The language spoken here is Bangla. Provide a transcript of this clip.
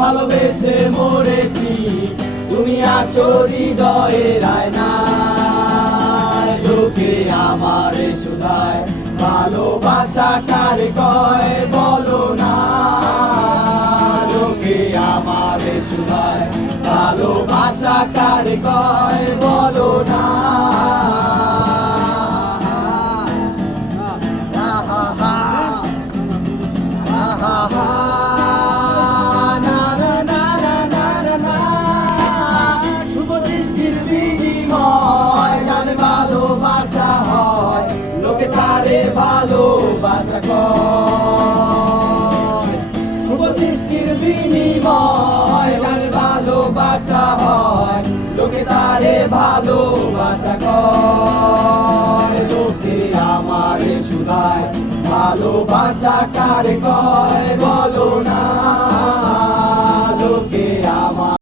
ভালোবেসে মরেছি, তুমি আছো হৃদয়ের আয়নায়। লোকে আমারে শুধায় ভালোবাসা কারে কয় বলো না। লোকে আমারে শুধায় ভালোবাসা কারে কয় বলো না। লোকে তারে ভালোবাসা কয়, শুভ দৃষ্টির বিনিময় যার ভালোবাসা হয়। লোকে তারে ভালোবাসা কয়। লোকে আমারে শুধায় ভালোবাসা কারে কয় বলো না।